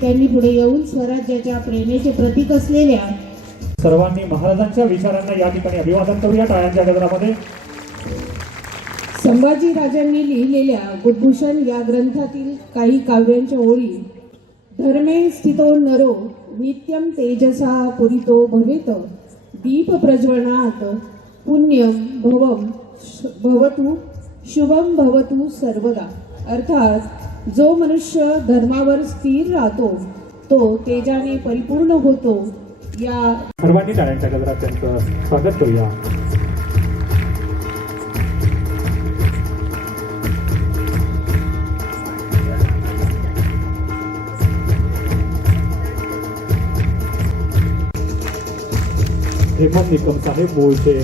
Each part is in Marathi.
त्यांनी पुढे येऊन स्वराज्याच्या प्रेमेचे प्रतीक असलेल्या सर्वांनी महाराजांच्या विचारांना या ठिकाणी अभिवादन करूया टाळ्यांच्या गजरामध्ये। संभाजी राजांनी लिहिलेल्या बुद्धभूषण या ग्रंथातील काही काव्यांच्या ओळी धर्मे स्थितो नरो नित्यं तेजसा पुरितो भवेत दीप प्रज्वलनात् पुण्यम भवतु शुभम भवतु सर्वदा। अर्थात जो मनुष्य धर्मावर स्थिर राहतो तो तेजाने परिपूर्ण होतो। या सर्वांनी टाळ्यांच्या गजरात त्यांचं स्वागत करूया। हेमंत निकम साहेब मूळचे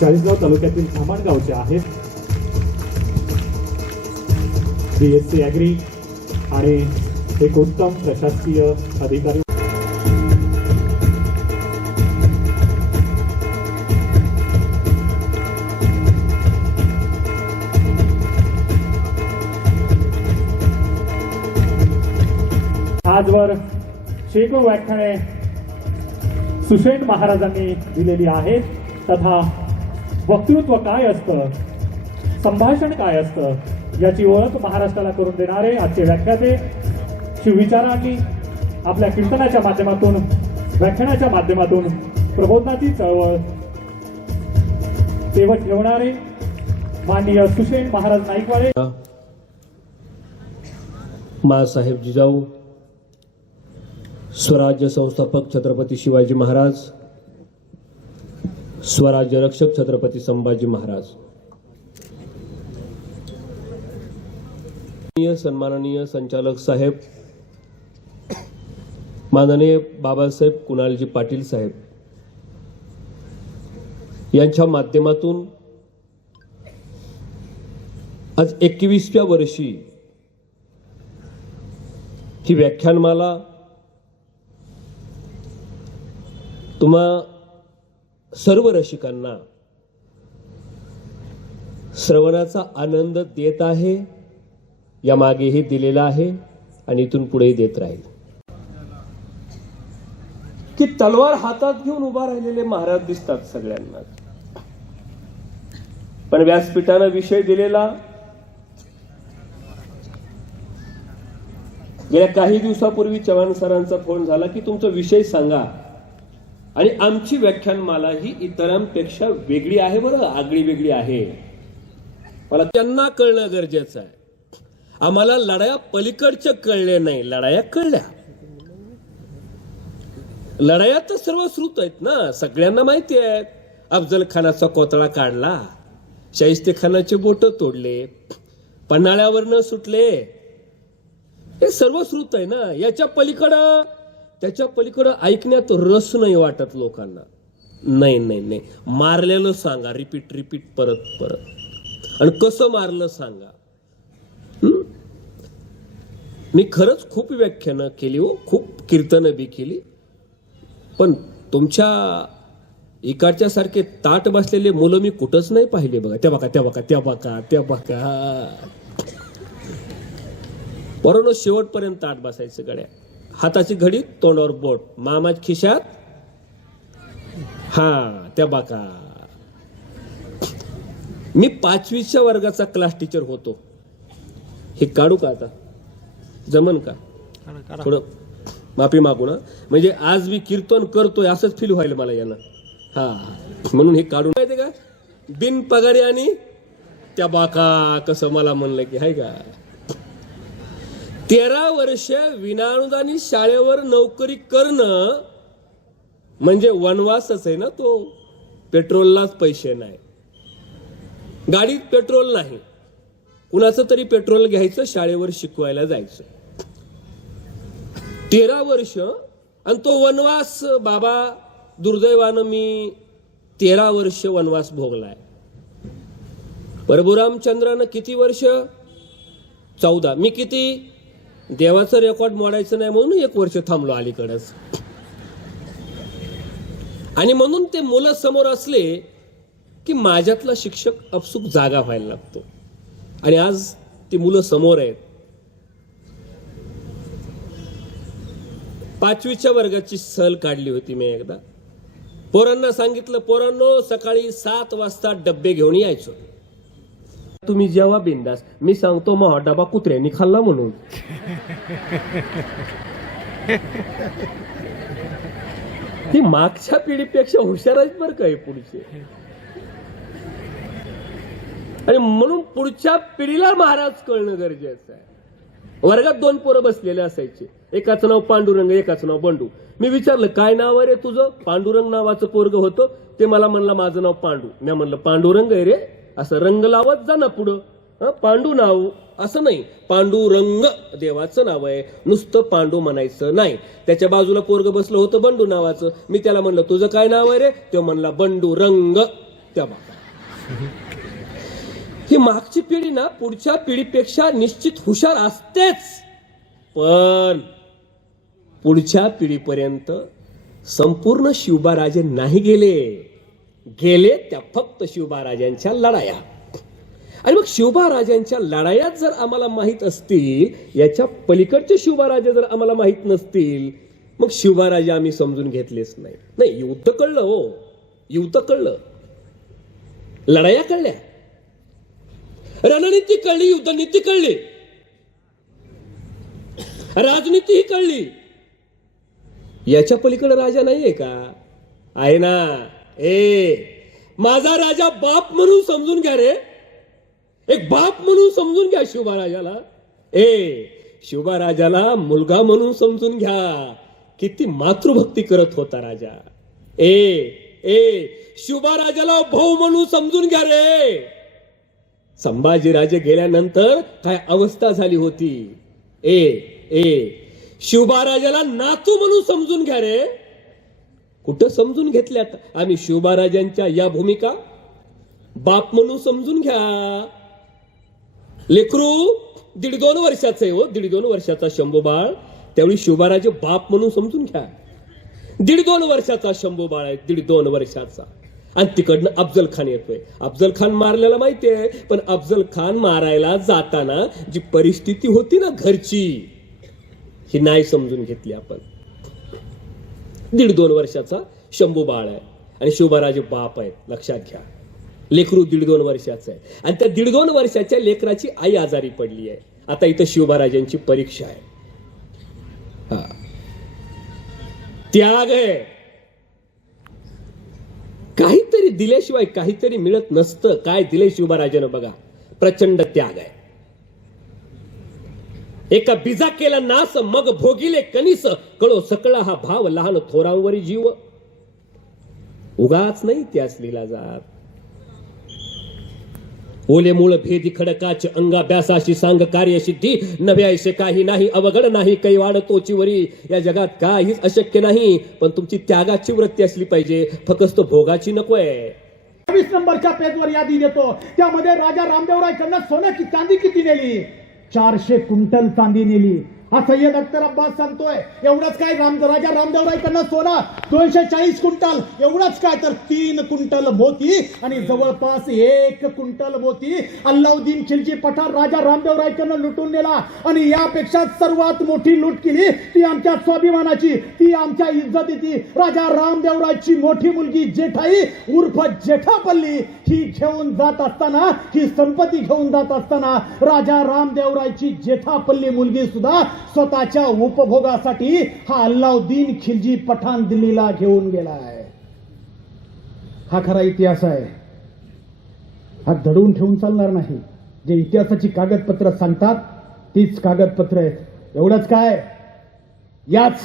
चाळीसगाव तालुक्यातील धामणगावचे आहेत। BSc ॲग्री आणि एक उत्तम प्रशासकीय अधिकारी। आजवर शेकडो व्याख्याने सुषेण महाराजांनी दिलेली आहेत, तथा वक्तृत्व काय असतं, संभाषण काय असतं याची ओळख महाराष्ट्राला करून देणारे आजचे व्याख्याते शिवविचारांनी आपल्या कीर्तनाच्या माध्यमातून व्याख्यानाच्या माध्यमातून प्रबोधनाची चळवळ तेवत ठेवणारे माननीय सुषेण महाराज नाईकवाडे। माँसाहेब जिजाऊ, स्वराज्य संस्थापक छत्रपती शिवाजी महाराज, स्वराज्य रक्षक छत्रपती संभाजी महाराज, सन्माननीय संचालक साहेब माननीय बाबासाहेब कुणालजी पाटील साहेब यांच्या माध्यमातून आज 21व्या वर्षी ही व्याख्यानमाला तुम्हा सर्व रसिकांना श्रवणाचा आनंद देत आहे, या मागेही दिलेला आहे आणि इथून पुढेही देत राहील। की तलवार हातात घेऊन उभा राहिलेले महाराज दिसतात सगळ्यांना, पण व्यासपीठानं विषय दिलेला गेल्या काही दिवसापूर्वी चव्हाण सरांचा फोन झाला की तुमचा विषय सांगा, आणि आमची व्याख्यानमाला ही इतरांपेक्षा वेगळी आहे, बरं आगळी वेगळी आहे। मला त्यांना कळणं गरजेचं आहे, आम्हाला लढाया पलीकडच्या कळले नाही, लढाया कळल्या। लढाया तर सर्व श्रुत आहेत ना, सगळ्यांना माहिती आहेत। अफजल खानाचा कोतळा काढला, शाहिस्ते खानाचे बोट तोडले, पन्हाळ्यावरनं सुटले, हे सर्व श्रुत आहे ना। याच्या पलीकडं त्याच्या पलीकडं ऐकण्यात रस नाही वाटत लोकांना। नाही नाही नाही, मारलेलं सांगा, रिपीट रिपीट परत परत, आणि कसं मारलं सांगा। मी खरंच खूप व्याख्यानं केली हो, खूप कीर्तनं बी केली, पण तुमच्या इकडच्या सारखे ताट बसलेले मुलं मी कुठंच नाही पाहिले बघा। त्या बघा त्या बघा त्या बघा त्या बघा, बरोबर शेवटपर्यंत ताट बसायचं गड्या, हाताची घडी तोंडावर बोट, मामाच खिशात, हा त्या बघा। मी 5वीच्या वर्गाचा क्लास टीचर होतो, हे काढू का आता, जमन का? थोडं माफी मागू ना, म्हणजे आज मी कीर्तन करतोय असंच फील व्हायला मला यानं, हा म्हणून हे काढून माहिती का, बिन पगारी आणि त्या बाका कसं मला म्हणलं की हाय का। 13 वर्ष विनाअनुदानी शाळेवर नोकरी करणं म्हणजे वनवासच आहे ना तो। पेट्रोललाच पैसे नाही, गाडीत पेट्रोल नाही, कुणाचं तरी पेट्रोल घ्यायचं, शाळेवर शिकवायला जायचं। 13 वर्ष आणि तो वनवास बाबा, दुर्दैवानं मी 13 वर्ष वनवास भोगलाय। प्रभुरामचंद्रानं किती वर्ष? 14। मी किती? देवाचं रेकॉर्ड मोडायचं नाही म्हणून 1 वर्ष थांबलो अलीकडेच। आणि म्हणून ते मुलं समोर असले की माझ्यातला शिक्षक अपसुक जागा व्हायला लागतो, आणि आज ती मुलं समोर आहेत। 5वीच्या वर्गाची सहल काढली होती मी एकदा. पोरांना सांगितलं, पोरांनो सकाळी 7 वाजता डब्बे घेऊन यायचो. तुम्ही जेव्हा बिंदास, मी सांगतो मग डबा कुत्र्यांनी खाल्ला म्हणून. ती मागच्या पिढीपेक्षा हुशार आहेत बरं काय पुढचे. आणि म्हणून पुढच्या पिढीला महाराज कळणं गरजेचं आहे. वर्गात 2 पोरं बसलेले असायचे. एकाचं नाव पांडुरंग, एकाचं नाव बंडू. मी विचारलं काय नाव आहे रे तुझं? पांडुरंग नावाचं पोरग होतं. ते मला म्हणलं माझं नाव पांडू. मी म्हणलं पांडुरंग आहे रे, असं रंग लावत जा ना पुढं. पांडू नाव असं नाही, पांडुरंग देवाचं नाव आहे, नुसतं पांडू म्हणायचं नाही. त्याच्या बाजूला पोरग बसलं होतं बंडू नावाचं. मी त्याला म्हणलं तुझं काय नाव आहे रे? तो म्हणला बंडू रंग. त्या ही मागची पिढी ना पुढच्या पिढीपेक्षा निश्चित हुशार असतेच, पण पुढच्या पिढीपर्यंत संपूर्ण शिवबाराजे नाही गेले त्या फक्त शिवबाराजांच्या लढाया. आणि मग शिवबाराजांच्या लढायात जर आम्हाला माहित असतील, याच्या पलीकडचे शिवबाराजे जर आम्हाला माहित नसतील, मग शिवबाराजे आम्ही समजून घेतलेच नाही. नाही, युद्ध कळलं हो, युद्ध कळलं, लढाया कळल्या, रणनीती कळली, युद्धनीती कळली, राजनीती कळली. याच्या पलीकडे राजा नाहीये का? आहे ना. माझा राजा बाप म्हणून समजून घ्या रे, एक बाप म्हणून समजून घ्या शिवबाराजाला. शिवबाराजाला मुलगा म्हणून समजून घ्या. किती मातृभक्ती करत होता राजा. शिवबाराजाला भाऊ म्हणून समजून घ्या रे. संभाजीराजे गेल्यानंतर काय अवस्था झाली होती. शिवबाराजाला नातू म्हणून समजून घ्या रे. कुठं समजून घेतल्यात आम्ही शिवबाराजांच्या या भूमिका? बाप म्हणून समजून घ्या. लेकरू 1.5-2 वर्षाचं आहे हो, 1.5-2 वर्षाचा शंभू बाळ. त्यावेळी शिवबाराजे बाप म्हणून समजून घ्या. 1.5-2 वर्षाचा शंभू बाळ आहे, 1.5-2 वर्षाचा. आणि तिकडनं अफजल खान येतोय. अफजल खान मारलेला माहितीये, पण अफजल खान मारायला जाताना जी परिस्थिती होती ना घरची, ही नाही समजून घेतली आपण. 1.5-2 वर्षाचा शंभू बाळ आहे आणि शिवबाराजे बाप आहेत, लक्षात घ्या. लेकरू 1.5-2 वर्षाचं आहे आणि त्या 1.5-2 वर्षाच्या लेकराची आई आजारी पडली आहे. आता इथं शिवबाराजांची परीक्षा आहे. त्याग आहे. काहीतरी दिल्याशिवाय काहीतरी मिळत नसतं. काय दिले शिवबाराजानं बघा, प्रचंड त्याग आहे. एका बीजा केला नास, मग भोगिले कनिस, कळो सकळा हा भाव लहान थोरांवरी जीव. उगाच नाही त्यास लिहिला जात. ओले मूळ भेदी खडकाच अंगाभ्यासाशी सांग कार्यसिद्धी, नव्हे ऐसे काही नाही अवघड नाही कैवाड तोचीवरी. या जगात काहीच अशक्य नाही, पण तुमची त्यागाची वृत्ती असली पाहिजे, फक्त भोगाची नकोय. 20 नंबरच्या पेजवर यादी देतो. त्यामध्ये राजा रामदेवरायकडनं सोनं की चांदी किती नेली? 400 क्विंटल चांदी नेली. हा सय्यद अख्तर अब्बास सांगतोय. एवढंच काय, राजा रामदेवरायकडनं सोनं 240 क्विंटल. एवढंच काय तर 3 क्विंटल मोती आणि जवळपास 1 क्विंटल मोती अल्लाउद्दीन खिलजी पठाण राजा रामदेवरायकडनं लुटून नेला. आणि यापेक्षा सर्वात मोठी लूट केली ती आमच्या स्वाभिमानाची, ती आमच्या इज्जतीची. राजा रामदेवरायची मोठी मुलगी जेठाई उर्फ जेठापल्ली ही घेऊन जात असताना, ही संपत्ती घेऊन जात असताना, राजा रामदेवरायची जेठापल्ली मुलगी सुद्धा स्वतःच्या उपभोगासाठी हा अल्लाउद्दीन खिलजी पठाण दिल्लीला घेऊन गेलाय. हा खरा इतिहास आहे. हा दडवून ठेवून चालणार नाही. जे इतिहासाची कागदपत्र सांगतात तीच कागदपत्र आहेत. एवढंच काय, याच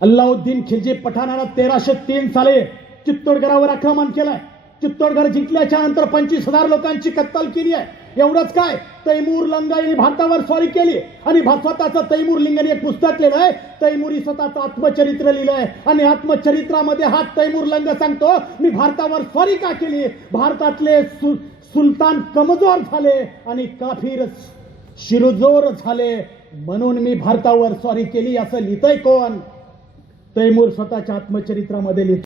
अल्लाउद्दीन खिलजी पठाणाला 1303 साली चित्तोडगडावर आक्रमण केलंय. चित्तोडगड जिंकल्याच्या नंतर 25,000 लोकांची कत्तल केली आहे. एवढंच काय, तैमूर लंगाईने भारतावर स्वारी केली आणि स्वतःचं तैमूर लिंगाने एक पुस्तक लिहिलंय. तैमुरी स्वतःचं आत्मचरित्र लिहिलंय आणि आत्मचरित्रामध्ये हा तैमूर लंग सांगतो, मी भारतावर स्वारी का केली? भारतातले सुलतान कमजोर झाले आणि काफिर शिरजोर झाले, म्हणून मी भारतावर स्वारी केली. असं लिहितंय कोण? तैमूर स्वतःच्या आत्मचरित्रामध्ये लिहितो.